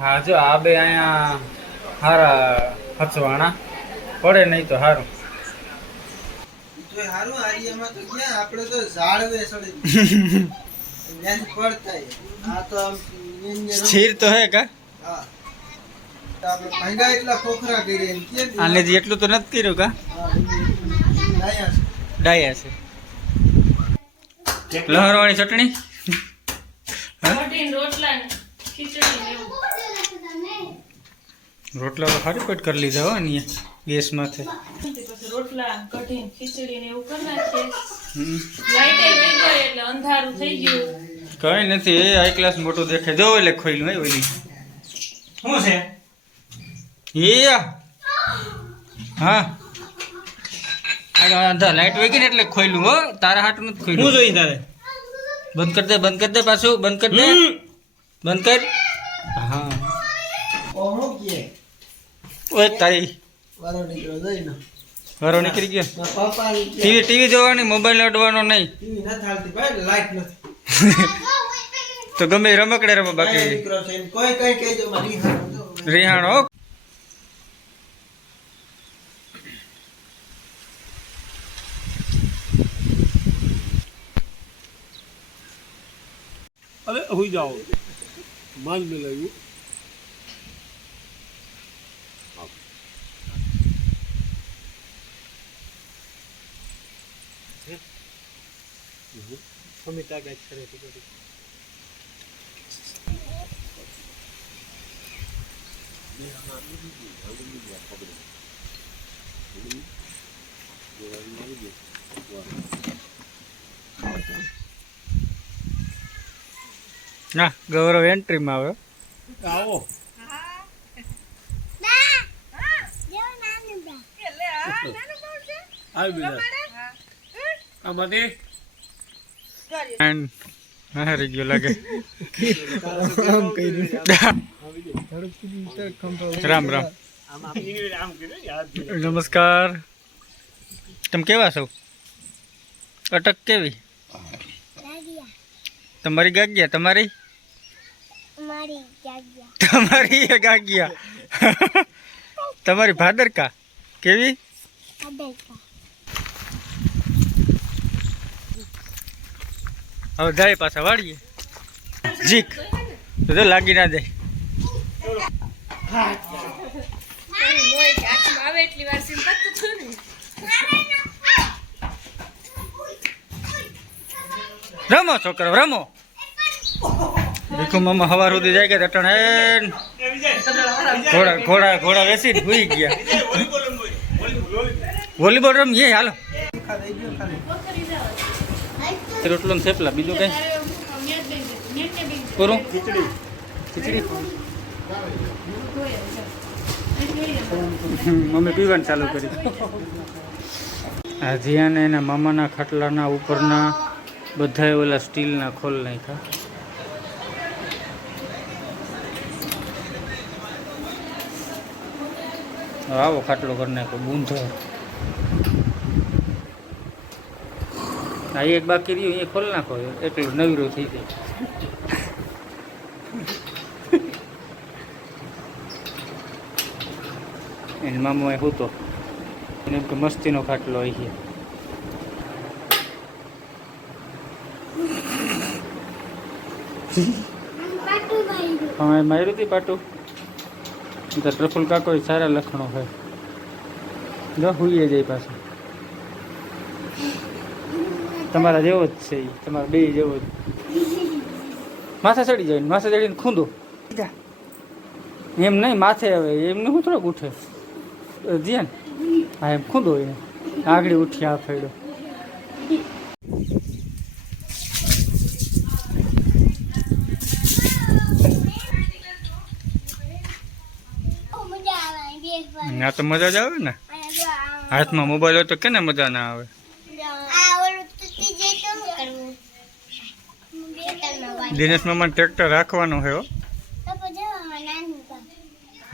હા જો આ બે અહીંયા હારા હચવાણા પડે નહીં તો સારું. હારું હારીયામાં તો ક્યાં આપણે તો ઝાડવે સડી ત્યાં પડતા આ તો આમ સ્થિર તો હે કા. હા આપણે ભાંગા એટલા ખોખરા કરી એમ કે આને જે એટલું તો નથી કર્યું કા. ડાયા છે લહરવાળી ચટણી રોટલા તો ખાલી પેટ કરી લીધા હો ને ગેસ માંથી. રોટલા કઢી ખીચડી ને એવું કરી નાખીએ. લાઈટ આવી ગઈ એટલે અંધારું થઈ ગયું. કઈ નથી એ હાઈ ક્લાસ મોટું દેખાય. જો એટલે ખોઈલું હે ઓલી શું છે એ. હા અંધાર લાઈટ વહી ગઈ ને એટલે ખોઈલું હો. તારા હાટું નથી ખોઈલું. શું જોઈ તારે? બંધ કરી દે બંધ કરી દે પાછું બંધ કરી દે બંધ કર. હા ઓહો કે ઓય તારી વારો નીકળો જઈ ને વારો નીકળી ગયો. પપ્પા ટીવી જોવાની મોબાઈલ અડવાનો નહીં. ટીવી ન થાલતી ભાઈ લાઈટ નથી તો ગમે રમકડે રમો બાકી દીકરો છે એમ કોઈ કઈ કહેજો મારી હારો રિહાણો. अरे हुई जाओ मान में लगी સમિતા ગાય કરે છે બધી ના ગૌરવ એન્ટ્રીમાં આવ્યો. आओ आई बिना आमादे એન્ડ હારી ગયો લાગે. રામ રામ નમસ્કાર. તમે કેવા છો? અટક કેવી? તમારી ગાગ્યા તમારી તમારી ગાગ્યા તમારી ભાદરકા કેવી? હવે જાય પાછા વાળીએ જીક તો લાગી ના જાય. રમો છોકરો રમો. ભીખુ મામા હવાર સુધી જાય કે અટણ ઘોડા ઘોડા ઘોડા વેસી ભૂઈ ગયા. વોલીબોલ રમીએ હાલો. રોટલો ને થેપલા બીજું કઈ પૂરું. ખીચડી મમ્મી પીવાનું ચાલુ કરી. આ જીયાને એના મામાના ખાટલાના ઉપરના બધા ઓલા સ્ટીલના ખોલ નાખ્યા. આવો ખાટલો કરી નાખ્યો બૂંધો. આ એક બાકી રહ્યું એ ખોલ નાખો એટલું નવીરો થઈ જાય. એને મામો એ હૂતો એને કે મસ્તીનો ખાટલો હોય છે. હા માર્યું હતી પાટું તો પ્રફુલ કાકો સારા લખણો હોય. જો હુઈએ જાય પાછું. તમારા જેવો જ છે એ તમારા બે જેવો જ. માથે ચડી જાય માથે ચડીને ખૂંદો એમ નહીં માથે હવે એમને હું થોડોક ઉઠે ધ્યાન. હા એમ ખૂંદો એને આગળ ઉઠી આ ફેડો. આ તો મજા જ આવે ને. હાથમાં મોબાઈલ હોય તો કેને મજા ના આવે. દિનેશ મામા ટ્રેક્ટર રાખવાનો છે.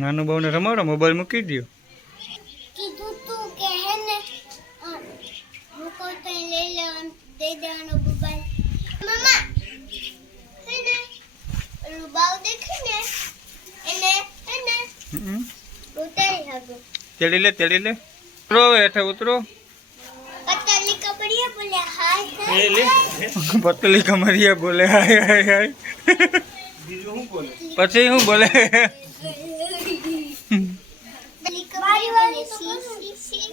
નાનું બહુને રમાડો મોબાઈલ મૂકી દો. તેડી લે ઉતરો હેઠે ઉતરો પતલી કમરિયા બોલે હાય હાય હાય પછી હું બોલે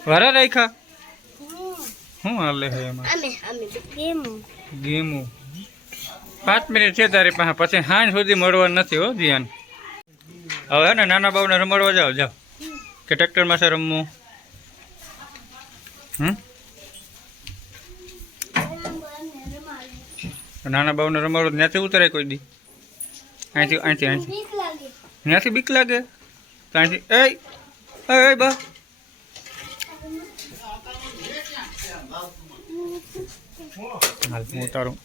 વરા રાખ્યા શું હાલે હે એમાં ગેમો 5 મિનિટ છે તારી પાસે પછી સાંજ સુધી મળવાનું નથી હો ધ્યાન હવે હે ને નાના બાવને રમાડવા જાઓ કે ટ્રેક્ટરમાં છે રમવું નાના બાવને રમાડો ત્યાંથી ઉતરાય કોઈ દી અહીંથી ત્યાંથી બીક લાગે તો અહીંથી એ બા હાલ હું ઉતારું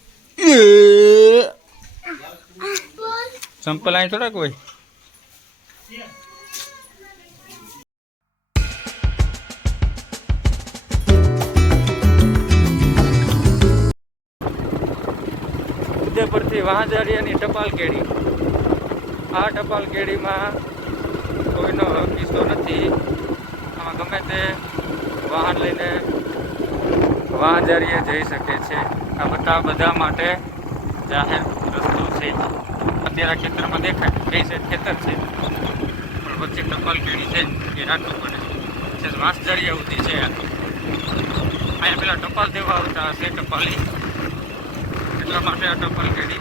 ચંપલ અહીં થોડાક હોય ઉદયપુરથી વાંજારિયાની ટપાલ કેડી આ ટપાલ કેડીમાં કોઈનો કિસ્સો નથી આમાં ગમે તે વાહન લઈને વાંજારીએ જઈ શકે છે આ બધા માટે જાહેર રસ્તો છે અત્યારે ખેતરમાં દેખાય બે સાઈડ ખેતર છે પણ વચ્ચે ટપાલ કેડી છે એ રાખવું પડે છે વાંસજારિયા સુધી છે આ તો અહીંયા પેલા ટપાલ દેવા આવતા હશે ટપાલી એટલા માટે આ ટપાલ કેડી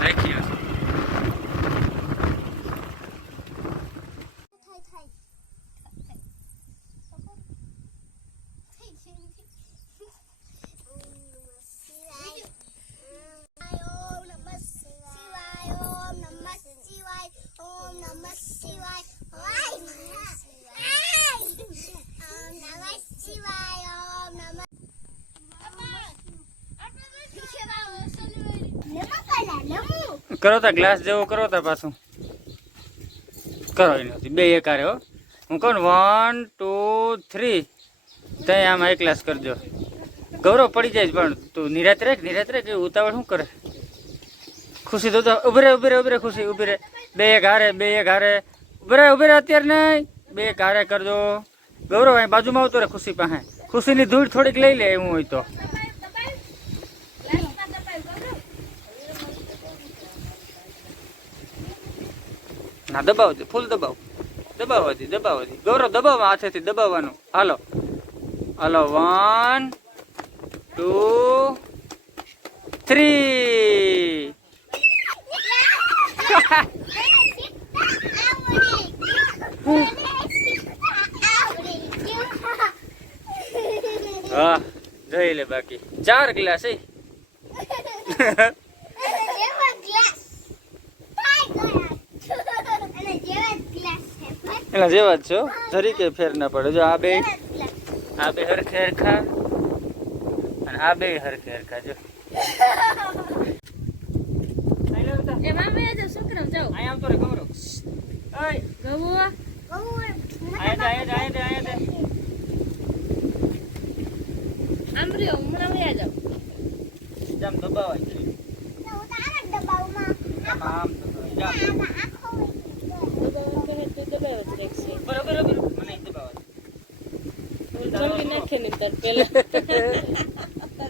રાખી હશે કરો તા ગ્લાસ જેવો કરો તા પાછું કરો નથી બે એકારે હો હું કહું 1 2 3 ત્યાં આમાં એક ગ્લાસ કરજો ગૌરવ પડી જાય પણ તું નિરાત રે કે ઉતાવળ શું કરે ખુશી તો ઉભી રે ખુશી ઉભી રે બે એક હારે ઉભી રે અત્યારે નહીં બે એક હારે કરજો ગૌરવ અહીં બાજુમાં આવતો રે ખુશી પાસે ખુશીની ધૂળ થોડીક લઈ લે એવું હોય તો ના દબાવ દે ફૂલ દબાવવાથી ગૌરવ દબાવવા હાથેથી દબાવવાનું હાલો 1 2 3 હા જોઈ લે બાકી 4 ગ્લાસ એના જેવા જ છો જરીકે ફેર ના પડે જો આ બે હરખે હરખા અને આ બે હરખે હરખા જો એમાં બે જો શુક્રમ જાવ આયા આવતો રે ગૌરવ ઓય ગવો આયા દે આમરીઓ હમણાં વયા જાવ જમ દબાવાય છે આમ બરોબર મને દબાવાય કલવી નાખે ને તાર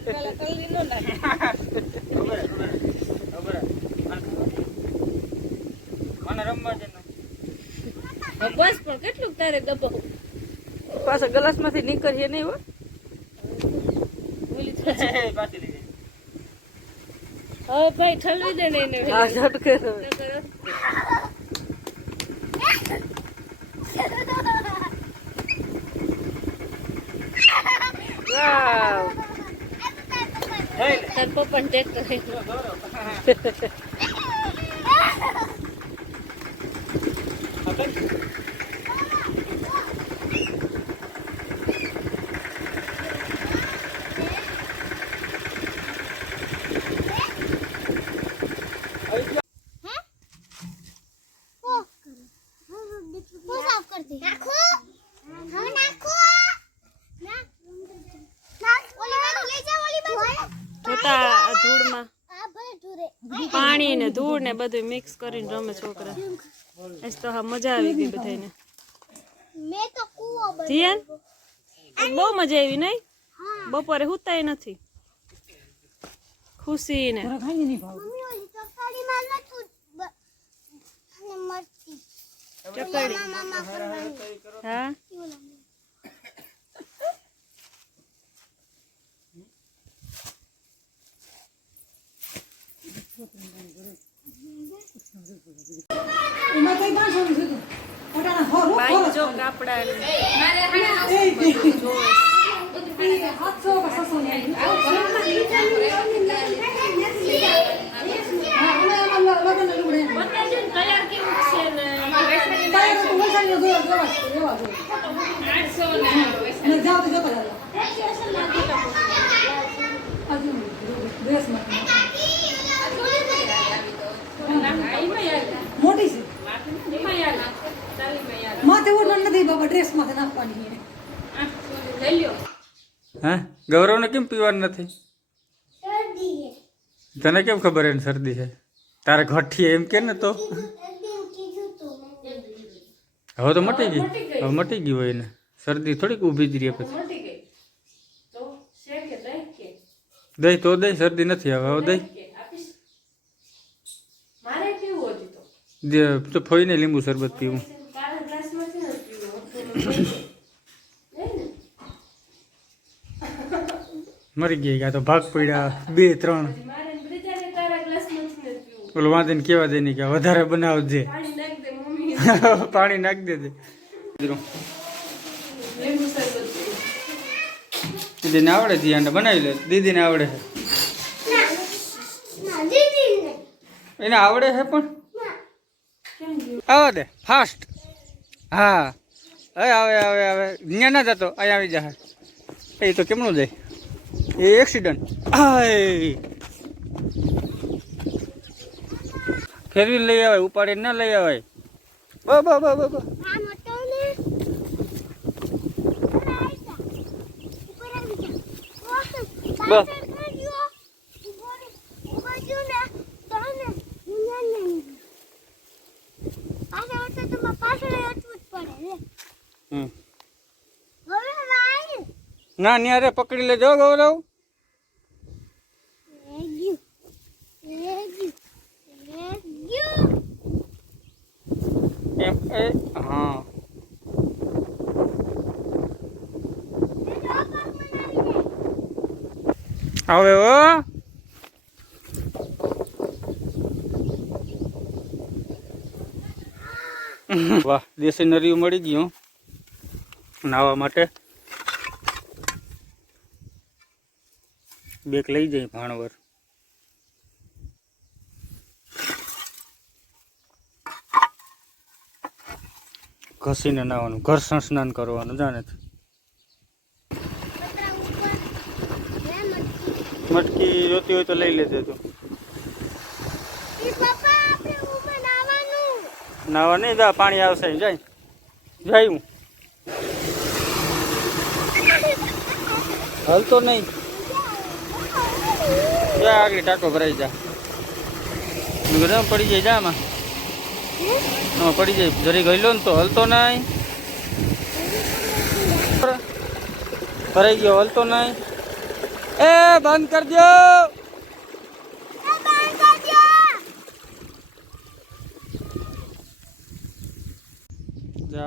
પેલા કલવી નો નાખે મને રમવા દે બસ પણ કેટલું તારે દબાવ પાછા ગ્લાસ માંથી નીકળીએ નહીં હો પાછી લઈ હવે ભાઈ ઠલવી દે ને એને આ ઝટકે તાર પપ્પા ને ટ્રેક્ટર ધૂળમાં પાણી ને ને ધૂળ ને બધું મિક્સ કરીને રમે છોકરા. આજ તો હા મજા આવી ગઈ બધાને. જીયાન બહુ મજા આવી નહીં? બપોરે હુતાય નથી ખુશી ને ચકડી. હા બાઈ જો કાપડા મોટી છે માથે ઓઢવાનું નથી બાબા ડ્રેસ માથે નાખવાની હા ગૌરવને કેમ પીવાનું નથી? તને કેમ ખબર એને શરદી છે? તારે ઘટી એમ કે ને તો હવે તો મટી ગઈ. હવે મટી ગઈ હોય એને શરદી થોડીક ઊભી જ રહી પછી. દહીં તો દહીં શરદી નથી હવે. હવે દહીં તો ફોઈને લીંબુ શરબત પીવું. મરી ગઈ આ તો ભાગ પડ્યા 2-3. ઓલો વાંધીને કેવા દે કે વધારે બનાવજે. પાણી નાખ દેજે. દીદીને આવડે છે બનાવી લે. દીદીને આવડે છે એને આવડે છે પણ આવા દે ફાસ્ટ. હા હવે આવે આવે આવે ત્યાં ના જતો અહીં આવી જાય. એ તો કેમનું જાય? એ એક્સિડન્ટ. ફેરવીને લઈ આવાય, ઉપાડીને ના લઈ આવાય. બસ ના ન્યારે પકડી લેજો ગૌરવ. હા હવે ઓ વાહ દેશી નરિયું મળી ગયું નાવા માટે. બેક લઈ જાય ભાણવર. ઘસીને નાવાનું, ઘર્ષણ સ્નાન કરવાનું. જાણે મટકી જોતી હોય તો લઈ લેજે તું. નાવા નહીં જા પાણી આવશે. જાય જાય હું હલતો નહીં. જા આગળ ટાંકો ભરાઈ જા. ગરમ પડી જાય. જા આમાં પડી જાય. જરી ગયેલો ને તો હલતો નહીં. ભરાઈ ગયો હલતો નહીં. એ બંધ કરજો.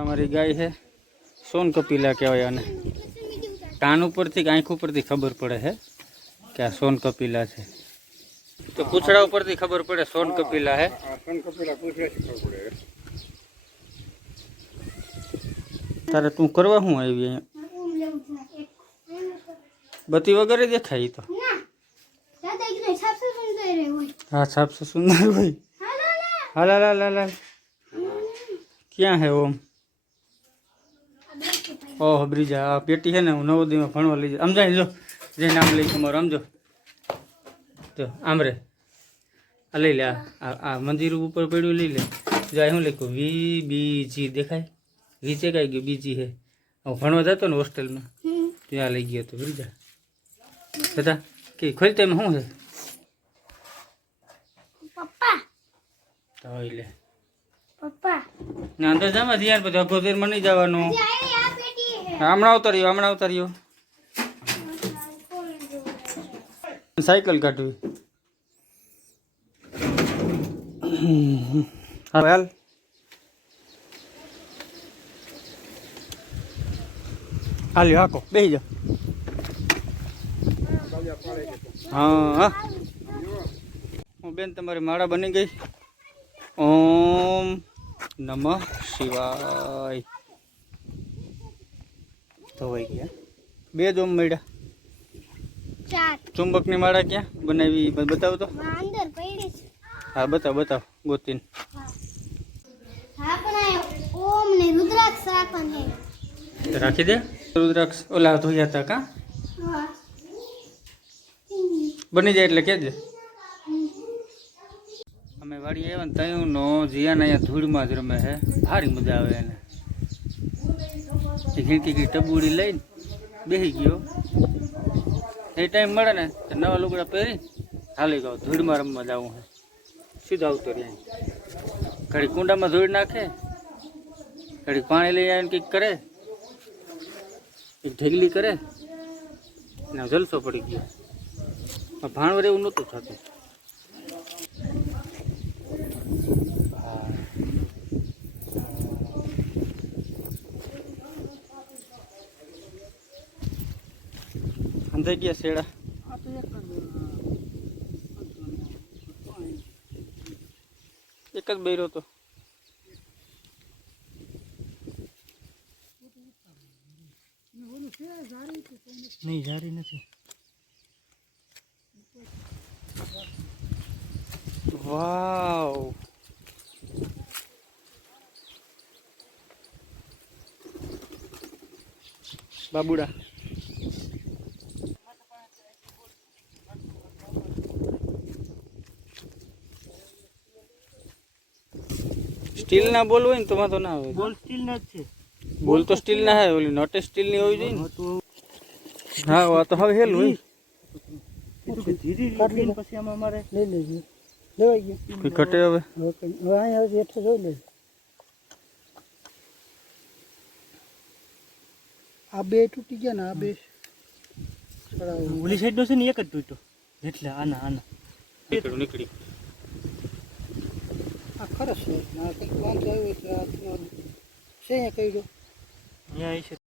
અમારી ગાય છે સોન કપિલા કહેવાય. અને કાન ઉપરથી આંખ ઉપરથી ખબર પડે છે કે આ સોન કપિલા છે. તો પૂછડા ઉપરથી ખબર પડે સોન કપિલા હે. તારે તું કરવા શું આવી અહીંયા? બત્તી વગર દેખાય તો. હા સાફ સુંદર હોય. હાલ હાલ હાલ હાલ. ક્યાં હે ઓમ? ઓહ બ્રિજા આ પેટી છે ને હું નવોદયમાં ભણવા લઈ જાય. સમજાય જો જે નામ લઈ તમારું સમજો તો આમ રે આ લઈ લે. આ મંદિર ઉપર પડ્યું લઈ લે. જો શું લખ્યું VBG દેખાય? વી ચેકાઈ ગયું બીજી હે. હું ભણવા જતો ને હોસ્ટેલમાં ત્યાં લઈ ગયો હતો બ્રિજા. બધા કે ખોલતા એમાં શું છે? ધોઈ લે પપ્પા ના અંદર જવા ધ્યાન પછી અગોતેરમાં નહીં જવાનું આ પેટી હે હમણાં ઉતાર્યો સાયકલ કાઢવી હાલ હાલ્યો હાકો બેસી જાઓ હા હું બેન તમારી માળા બની ગઈ ઓમ નમઃ શિવાય ધોવાઈ ગયા બે જ ઓમ મળ્યા ચાર ચુંબકની માળા ક્યાં બનાવી બતાવો તો અંદર પડી છે હા બતાવ ગોતીને હા પણ આ ઓમ ને રુદ્રાક્ષ રાખવાનું હે રાખી દે રુદ્રાક્ષ ઓલા ધોયા હતા કા હા બની જાય એટલે કહેજે અમે વાડી આવ્યા ને તયુંનો જીયાને અહીંયા ધૂળમાં જ રમે છે ભારી મજા આવે એને ઘીંકી ટબુડી લઈને બેસી ગયો એ ટાઈમ મળે ને તો નવા લુગડા પહેરી હાલી ગયો ધૂળમાં રમવા જવું છે સીધો આવતો રહે ઘડી કુંડામાં ધૂળ નાખે ઘડી પાણી લઈ આવીને કંઈક કરે એક ઢેગલી કરે ને જલસો પડી ગયો ભાણવર એવું નહોતું થતું અંધાઈ ગયા શેડા એક જ બૈરો તો નહીં જારી નથી વાવ બાબુડા સ્ટીલ ના બોલ હોય ને તો વાંધો ના આવે બોલ સ્ટીલ ના જ છે બોલ તો સ્ટીલ ના હે ઓલી નોટે સ્ટીલ ની હોવી જોઈએ ને હા આ તો હવે હેલ હોય પછી આમાં અમારે લઈ લેજો લેવાઈ ગયું કોઈ ઘટે હવે હવે અહીંયા હેઠે જોઈ લેજો આ બે તૂટી ગયા ને આ બે ઓલી સાઈડ નો છે ને એક જ તૂટ્યો એટલે આના નીકળી આ ખરસ છે આ કંઈક વાંધો આવ્યો એટલે આ છે અહીંયા કહી દો અહીંયા છે